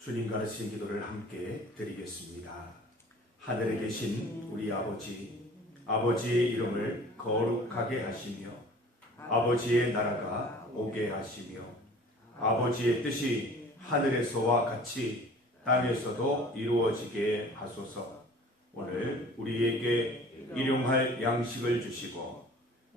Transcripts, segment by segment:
주님 가르친 기도를 함께 드리겠습니다. 하늘에 계신 우리 아버지, 아버지의 이름을 거룩하게 하시며 아버지의 나라가 오게 하시며 아버지의 뜻이 하늘에서와 같이 땅에서도 이루어지게 하소서. 오늘 우리에게 일용할 양식을 주시고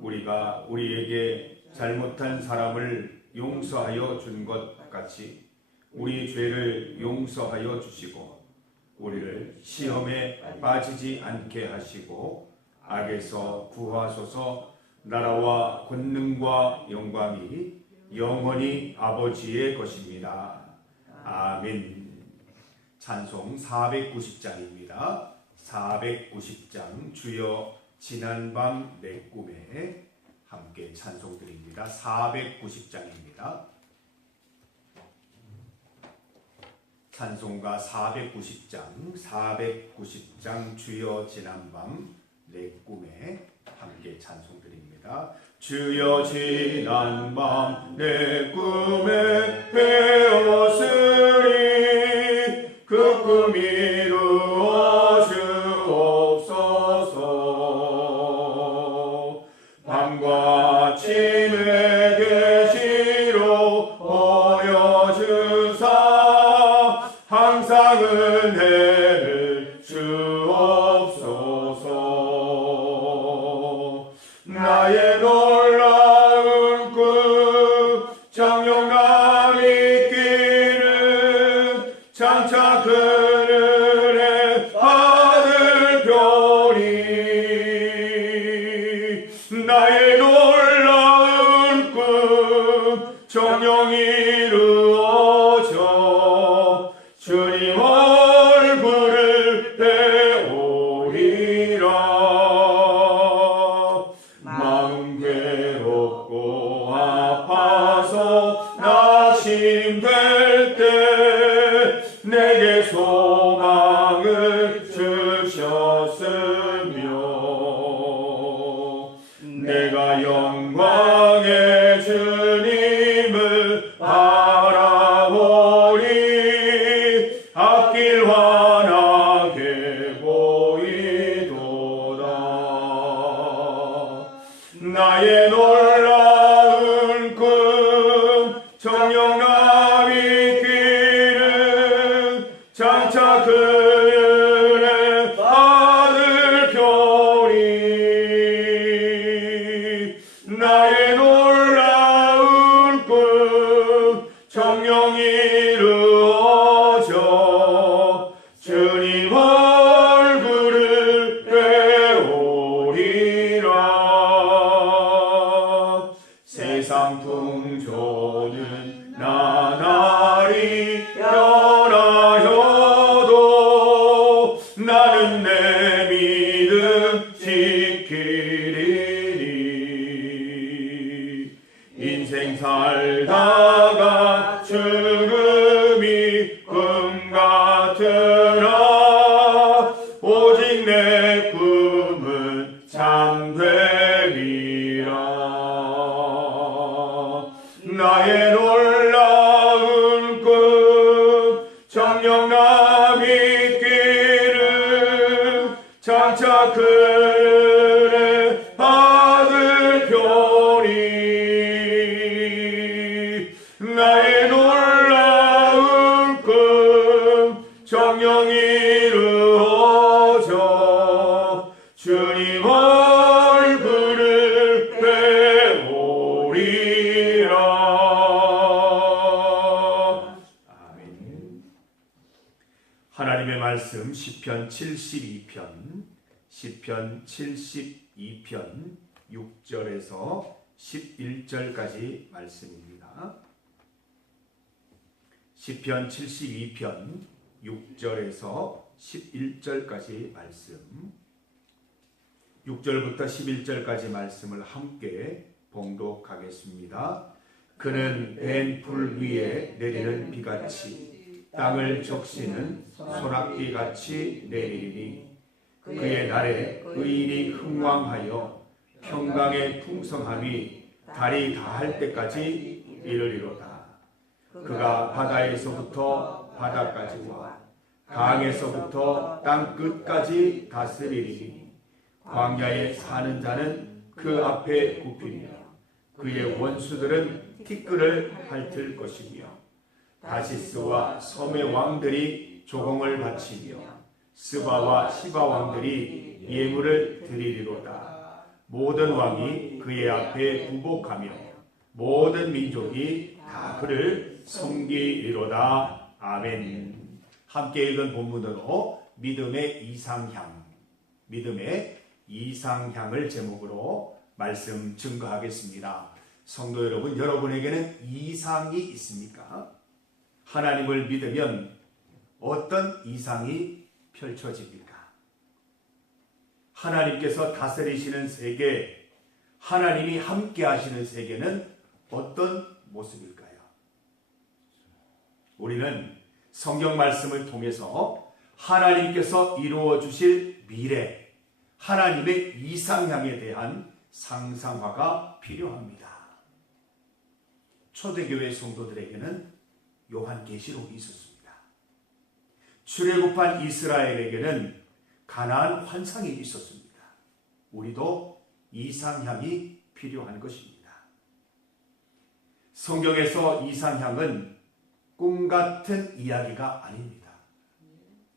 우리가 우리에게 잘못한 사람을 용서하여 준 것 같이 우리 죄를 용서하여 주시고 우리를 시험에 빠지지 않게 하시고 악에서 구하소서. 나라와 권능과 영광이 영원히 아버지의 것입니다. 아멘. 찬송 490장입니다. 490장 주여 지난밤 내 꿈에 함께 찬송드립니다. 490장입니다. 찬송가 490장 주여 지난밤 내 꿈에 함께 찬송드립니다. 주여 지난밤 내 꿈에 배웠으니 그 꿈 이루어 주옵소서. 밤과 아침 내게 계시로 보여주사 항상 은혜를 주옵소서. 나의 놀라운 꿈 정령감 있기를 장차 그늘에 아들 별이 나의 놀라운 꿈 정령 이루어져 주님 얼굴을 배우리라. 마음 괴롭고 아파서 낙심될 때 내게 소망을 주셨으며 내가 영광의 주님을 바라보니 앞길 환하게 보이도다. 나의 놀라운 꿈 정령감 있기를 장차 그늘에 아들 별이 나의 놀라운 꿈 정령 이루어져 주님 얼굴을 배우리라. 세상 풍조는 나날이 변하여도 나는 내 믿음 지키리니. 인생 살다가 죽음이 꿈 같으나 오직 내 꿈은 참되리라. 나의 놀라운 꿈 정령감 있기를 장차 그늘에 아들 별이 나의 놀라운 꿈 정령 이루어져 주님 얼굴을 배우리라. 아멘. 하나님의 말씀 시편 72편 72편 6절에서 11절까지 말씀입니다. 시편 72편 6절에서 11절까지 말씀, 6절부터 11절까지 말씀을 함께 봉독하겠습니다. 그는 벤 풀 위에 내리는 비같이 땅을 적시는 소낙비같이 내리리니 그의 날에 의인이 흥왕하여 평강의 풍성함이 달이 다할 때까지 이르리로다. 그가 바다에서부터 바다까지와 강에서부터 땅 끝까지 다스리리니 광야에 사는 자는 그 앞에 굽히며 그의 원수들은 티끌을 핥을 것이며 다시스와 섬의 왕들이 조공을 바치며 스바와 시바 왕들이 예물을 드리리로다. 모든 왕이 그의 앞에 부복하며 모든 민족이 다 그를 섬기리로다. 아멘. 함께 읽은 본문으로 믿음의 이상향을 제목으로 말씀 증거하겠습니다. 성도 여러분, 여러분에게는 이상이 있습니까? 하나님을 믿으면 어떤 이상이 펼쳐집니까? 하나님께서 다스리시는 세계, 하나님이 함께 하시는 세계는 어떤 모습일까요? 우리는 성경 말씀을 통해서 하나님께서 이루어 주실 미래, 하나님의 이상향에 대한 상상화가 필요합니다. 초대교회 성도들에게는 요한계시록이 있었습니다. 출애굽한 이스라엘에게는 가나안 환상이 있었습니다. 우리도 이상향이 필요한 것입니다. 성경에서 이상향은 꿈 같은 이야기가 아닙니다.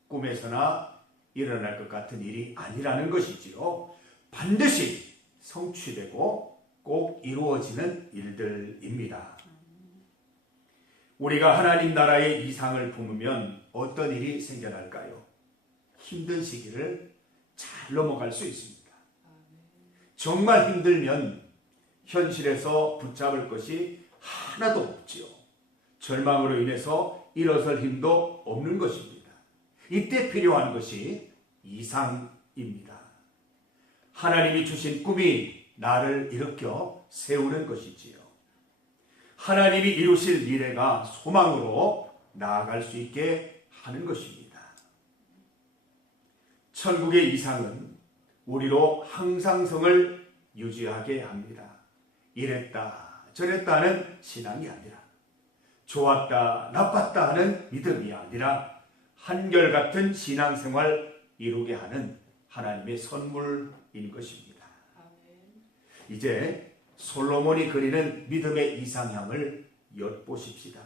꿈에서나 일어날 것 같은 일이 아니라는 것이지요. 반드시 성취되고 꼭 이루어지는 일들입니다. 우리가 하나님 나라의 이상을 품으면 어떤 일이 생겨날까요? 힘든 시기를 잘 넘어갈 수 있습니다. 정말 힘들면 현실에서 붙잡을 것이 하나도 없지요. 절망으로 인해서 일어설 힘도 없는 것입니다. 이때 필요한 것이 이상입니다. 하나님이 주신 꿈이 나를 일으켜 세우는 것이지요. 하나님이 이루실 미래가 소망으로 나아갈 수 있게 하는 것입니다. 천국의 이상은 우리로 항상성을 유지하게 합니다. 이랬다 저랬다 하는 신앙이 아니라, 좋았다 나빴다 하는 믿음이 아니라 한결같은 신앙생활 이루게 하는 하나님의 선물인 것입니다. 이제 솔로몬이 그리는 믿음의 이상향을 엿보십시다.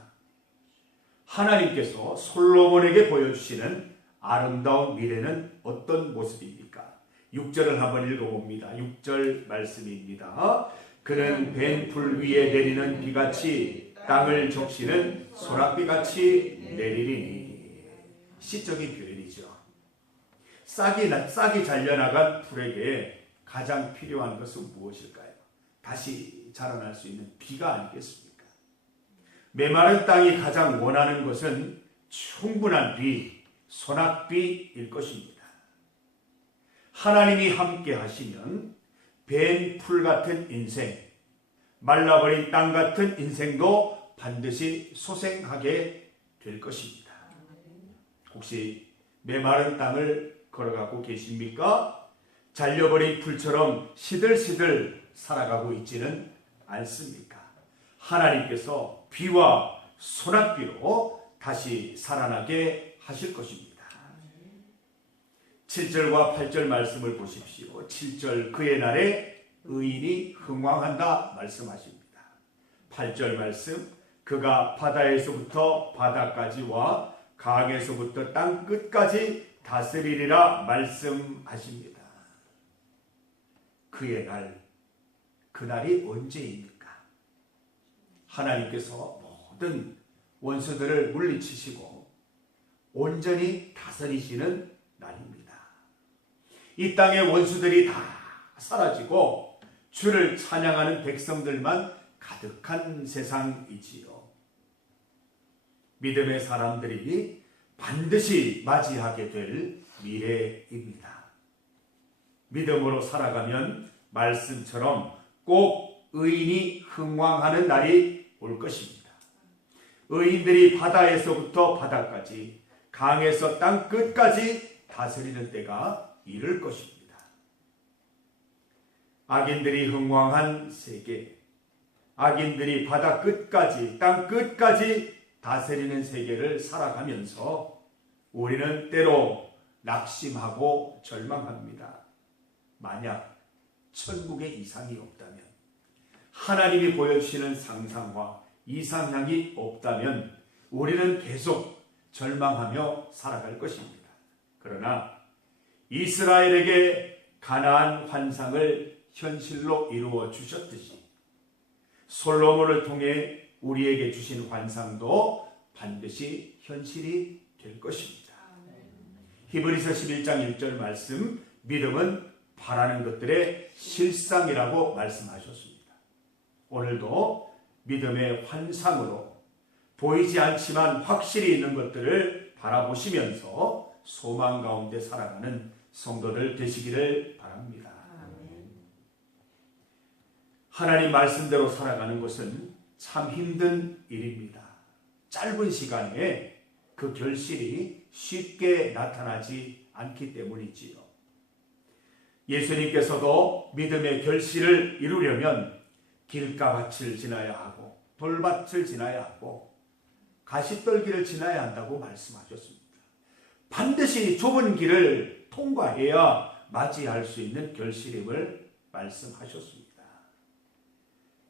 하나님께서 솔로몬에게 보여주시는 아름다운 미래는 어떤 모습입니까? 6절을 한번 읽어봅니다. 6절 말씀입니다. 그는 벤 풀 위에 내리는 비같이 땅을 적시는 소낙비같이 내리리니. 시적인 표현이죠. 싹이 잘려나간 풀에게 가장 필요한 것은 무엇일까요? 다시 자라날 수 있는 비가 아니겠습니까? 메마른 땅이 가장 원하는 것은 충분한 비, 소낙비일 것입니다. 하나님이 함께 하시면 벤 풀 같은 인생, 말라버린 땅 같은 인생도 반드시 소생하게 될 것입니다. 혹시 메마른 땅을 걸어가고 계십니까? 잘려버린 풀처럼 시들시들 살아가고 있지는 않습니까? 하나님께서 비와 소낙비로 다시 살아나게 하실 것입니다. 7절과 8절 말씀을 보십시오. 7절 그의 날에 의인이 흥왕한다 말씀하십니다. 8절 말씀 그가 바다에서부터 바다까지와 강에서부터 땅 끝까지 다스리리라 말씀하십니다. 그의 날, 그날이 언제입니까? 하나님께서 모든 원수들을 물리치시고 온전히 다스리시는 날입니다. 이 땅의 원수들이 다 사라지고 주를 찬양하는 백성들만 가득한 세상이지요. 믿음의 사람들이 반드시 맞이하게 될 미래입니다. 믿음으로 살아가면 말씀처럼 꼭 의인이 흥왕하는 날이 올 것입니다. 의인들이 바다에서부터 바다까지, 강에서 땅 끝까지 다스리는 때가 이를 것입니다. 악인들이 흥왕한 세계, 악인들이 바다 끝까지, 땅 끝까지 다스리는 세계를 살아가면서 우리는 때로 낙심하고 절망합니다. 만약 천국의 이상이 없다면, 하나님이 보여주시는 상상과 이상향이 없다면 우리는 계속 절망하며 살아갈 것입니다. 그러나 이스라엘에게 가나안 환상을 현실로 이루어 주셨듯이 솔로몬을 통해 우리에게 주신 환상도 반드시 현실이 될 것입니다. 히브리서 11장 1절 말씀, 믿음은 바라는 것들의 실상이라고 말씀하셨습니다. 오늘도 믿음의 환상으로 보이지 않지만 확실히 있는 것들을 바라보시면서 소망 가운데 살아가는 성도들 되시기를 바랍니다. 하나님 말씀대로 살아가는 것은 참 힘든 일입니다. 짧은 시간에 그 결실이 쉽게 나타나지 않기 때문이지요. 예수님께서도 믿음의 결실을 이루려면 길가밭을 지나야 하고 돌밭을 지나야 하고 가시떨기를 지나야 한다고 말씀하셨습니다. 반드시 좁은 길을 통과해야 맞이할 수 있는 결실임을 말씀하셨습니다.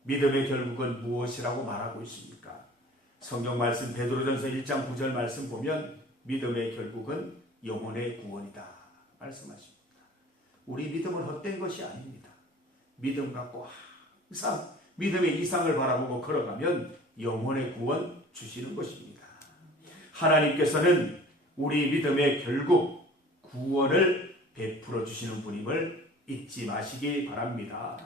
믿음의 결국은 무엇이라고 말하고 있습니까? 성경 말씀 베드로전서 1장 9절 말씀 보면 믿음의 결국은 영혼의 구원이다 말씀하십니다. 우리 믿음은 헛된 것이 아닙니다. 믿음 갖고 항상 믿음의 이상을 바라보고 걸어가면 영혼의 구원 주시는 것입니다. 하나님께서는 우리 믿음의 결국 구원을 베풀어 주시는 분임을 잊지 마시기 바랍니다.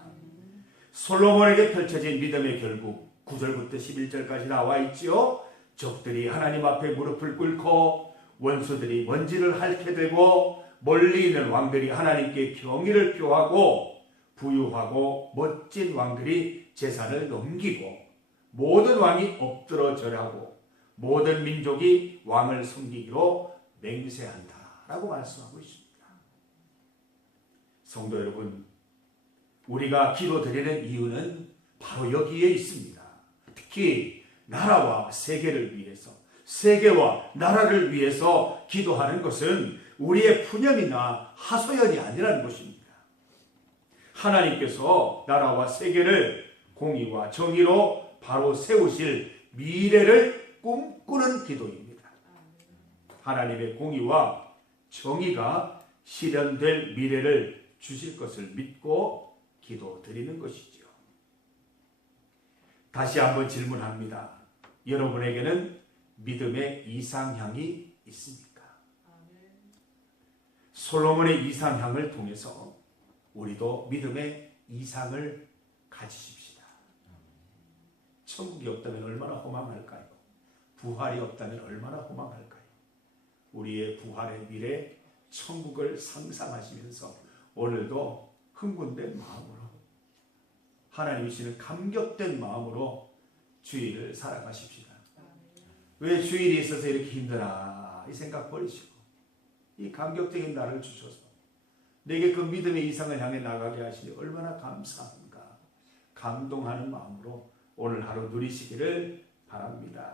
솔로몬에게 펼쳐진 믿음의 결국 9절부터 11절까지 나와 있지요. 적들이 하나님 앞에 무릎을 꿇고 원수들이 먼지를 핥게 되고 멀리 있는 왕들이 하나님께 경의를 표하고 부유하고 멋진 왕들이 제사를 넘기고 모든 왕이 엎드러 절하고 모든 민족이 왕을 섬기기로 맹세한다라고 말씀하고 있습니다. 성도 여러분, 우리가 기도드리는 이유는 바로 여기에 있습니다. 특히 나라와 세계를 위해서, 세계와 나라를 위해서 기도하는 것은 우리의 푸념이나 하소연이 아니라는 것입니다. 하나님께서 나라와 세계를 공의와 정의로 바로 세우실 미래를 꿈꾸는 기도입니다. 하나님의 공의와 정의가 실현될 미래를 주실 것을 믿고 기도드리는 것이죠. 다시 한번 질문합니다. 여러분에게는 믿음의 이상향이 있습니까? 솔로몬의 이상향을 통해서 우리도 믿음의 이상을 가지십시다. 천국이 없다면 얼마나 허망할까요? 부활이 없다면 얼마나 허망할까요? 우리의 부활의 미래, 천국을 상상하시면서 오늘도 흥분된 마음으로, 하나님이시는 감격된 마음으로 주일을 살아가십시다. 왜 주일이 있어서 이렇게 힘드나 이 생각 버리시고 이 감격적인 날을 주셔서 내게 그 믿음의 이상을 향해 나가게 하시니 얼마나 감사한가, 감동하는 마음으로 오늘 하루 누리시기를 바랍니다.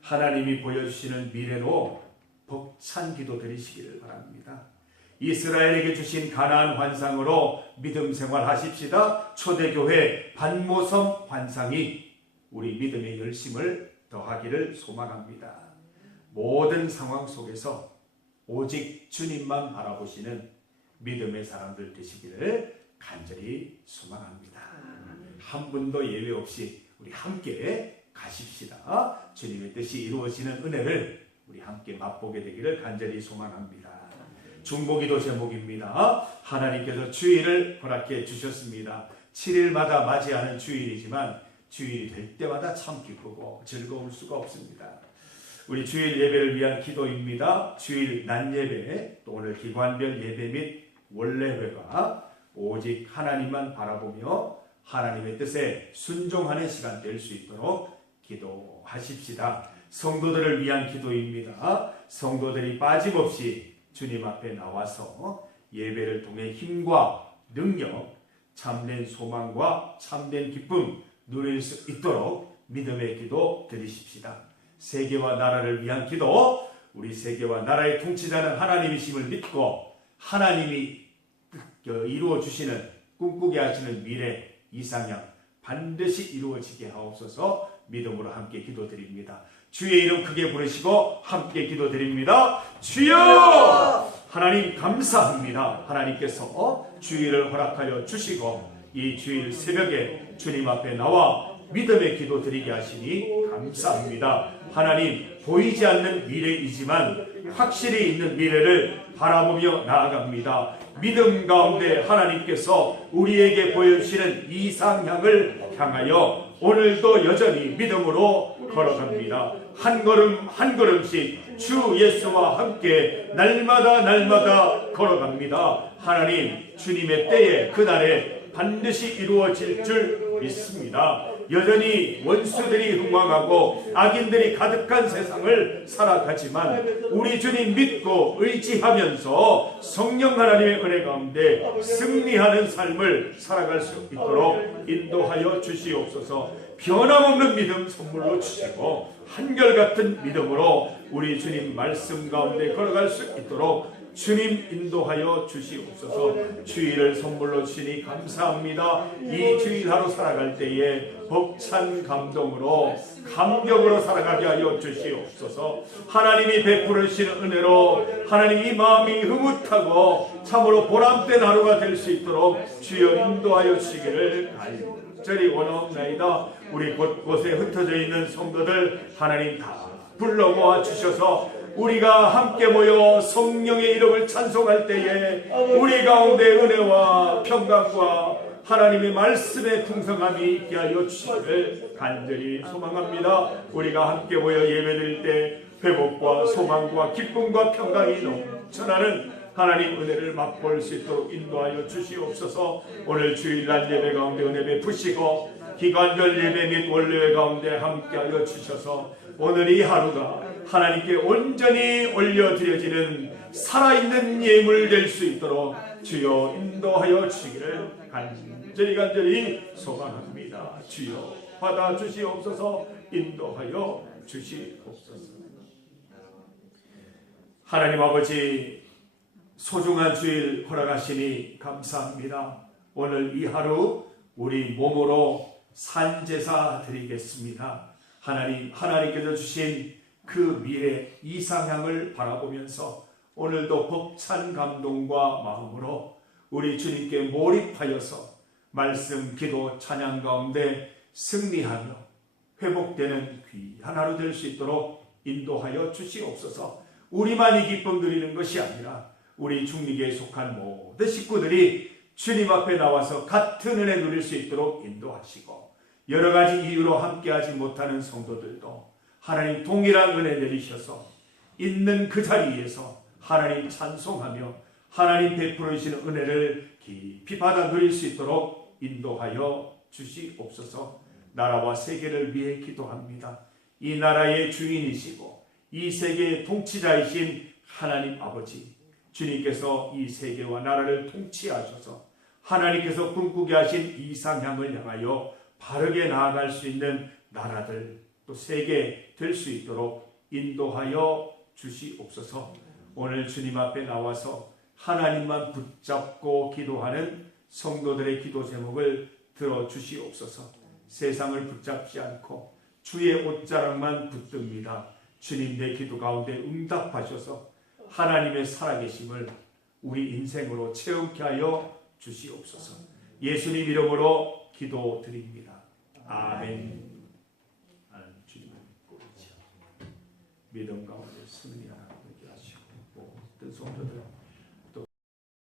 하나님이 보여주시는 미래로 벅찬 기도 드리시기를 바랍니다. 이스라엘에게 주신 가나안 환상으로 믿음 생활하십시다. 초대교회 반모섬 환상이 우리 믿음의 열심을 더하기를 소망합니다. 모든 상황 속에서 오직 주님만 바라보시는 믿음의 사람들 되시기를 간절히 소망합니다. 한 분도 예외 없이 우리 함께 가십시다. 주님의 뜻이 이루어지는 은혜를 우리 함께 맛보게 되기를 간절히 소망합니다. 중보기도 제목입니다. 하나님께서 주일을 허락해 주셨습니다. 7일마다 맞이하는 주일이지만 주일이 될 때마다 참 기쁘고 즐거울 수가 없습니다. 우리 주일 예배를 위한 기도입니다. 주일 낮 예배, 또 오늘 기관별 예배 및 원래회가 오직 하나님만 바라보며 하나님의 뜻에 순종하는 시간 될 수 있도록 기도하십시다. 성도들을 위한 기도입니다. 성도들이 빠짐없이 주님 앞에 나와서 예배를 통해 힘과 능력, 참된 소망과 참된 기쁨 누릴 수 있도록 믿음의 기도 드리십시다. 세계와 나라를 위한 기도, 우리 세계와 나라의 통치자는 하나님이심을 믿고 하나님이 이루어 주시는 꿈꾸게 하시는 미래 이상향 반드시 이루어지게 하옵소서. 믿음으로 함께 기도드립니다. 주의 이름 크게 부르시고 함께 기도드립니다. 주여! 하나님 감사합니다. 하나님께서 주일을 허락하여 주시고 이 주일 새벽에 주님 앞에 나와 믿음의 기도 드리게 하시니 감사합니다. 하나님, 보이지 않는 미래이지만 확실히 있는 미래를 바라보며 나아갑니다. 믿음 가운데 하나님께서 우리에게 보여주시는 이상향을 향하여 오늘도 여전히 믿음으로 걸어갑니다. 한 걸음 한 걸음씩 주 예수와 함께 날마다 걸어갑니다. 하나님, 주님의 때에 그날에 반드시 이루어질 줄 믿습니다. 여전히 원수들이 흥왕하고 악인들이 가득한 세상을 살아가지만 우리 주님 믿고 의지하면서 성령 하나님의 은혜 가운데 승리하는 삶을 살아갈 수 있도록 인도하여 주시옵소서. 변함없는 믿음 선물로 주시고 한결같은 믿음으로 우리 주님 말씀 가운데 걸어갈 수 있도록 주님 인도하여 주시옵소서. 주일을 선물로 주시니 감사합니다. 이 주일 하루 살아갈 때에 벅찬 감동으로 감격으로 살아가게 하여 주시옵소서. 하나님이 베풀어 주시는 은혜로 하나님 이 마음이 흐뭇하고 참으로 보람된 하루가 될 수 있도록 주여 인도하여 주시기를 간절히 원하옵나이다. 우리 곳곳에 흩어져 있는 성도들 하나님 다 불러 모아 주셔서 우리가 함께 모여 성령의 이름을 찬송할 때에 우리 가운데 은혜와 평강과 하나님의 말씀의 풍성함이 있게 하여 주시기를 간절히 소망합니다. 우리가 함께 모여 예배드릴 때 회복과 소망과 기쁨과 평강이 넘쳐나는 하나님 은혜를 맛볼 수 있도록 인도하여 주시옵소서. 오늘 주일날 예배 가운데 은혜 베푸시고 기관절 예배 및 원례 가운데 함께하여 주셔서 오늘 이 하루가 하나님께 온전히 올려드려지는 살아있는 예물 될 수 있도록 주여 인도하여 주시기를 간절히 소망합니다. 주여 받아주시옵소서. 인도하여 주시옵소서. 하나님 아버지, 소중한 주일 허락하시니 감사합니다. 오늘 이 하루 우리 몸으로 산제사 드리겠습니다. 하나님께서 주신 그 미래 이상향을 바라보면서 오늘도 벅찬 감동과 마음으로 우리 주님께 몰입하여서 말씀, 기도, 찬양 가운데 승리하며 회복되는 귀한 하루 될 수 있도록 인도하여 주시옵소서. 우리만 이 기쁨 누리는 것이 아니라 우리 중리교에 속한 모든 식구들이 주님 앞에 나와서 같은 은혜 누릴 수 있도록 인도하시고 여러 가지 이유로 함께하지 못하는 성도들도 하나님 동일한 은혜 내리셔서 있는 그 자리에서 하나님 찬송하며 하나님 베풀어 주시는 은혜를 깊이 받아 누릴 수 있도록 인도하여 주시옵소서. 나라와 세계를 위해 기도합니다. 이 나라의 주인이시고 이 세계의 통치자이신 하나님 아버지, 주님께서 이 세계와 나라를 통치하셔서 하나님께서 꿈꾸게 하신 이상향을 향하여 바르게 나아갈 수 있는 나라들 또 세계 될 수 있도록 인도하여 주시옵소서. 오늘 주님 앞에 나와서 하나님만 붙잡고 기도하는 성도들의 기도 제목을 들어주시옵소서. 세상을 붙잡지 않고 주의 옷자락만 붙듭니다. 주님 내 기도 가운데 응답하셔서 하나님의 살아계심을 우리 인생으로 체험케 하여 주시옵소서. 예수님 이름으로 기도드립니다. 아멘. 주님을 믿고 믿음 가운데 승리하게 하시고 모든 성도들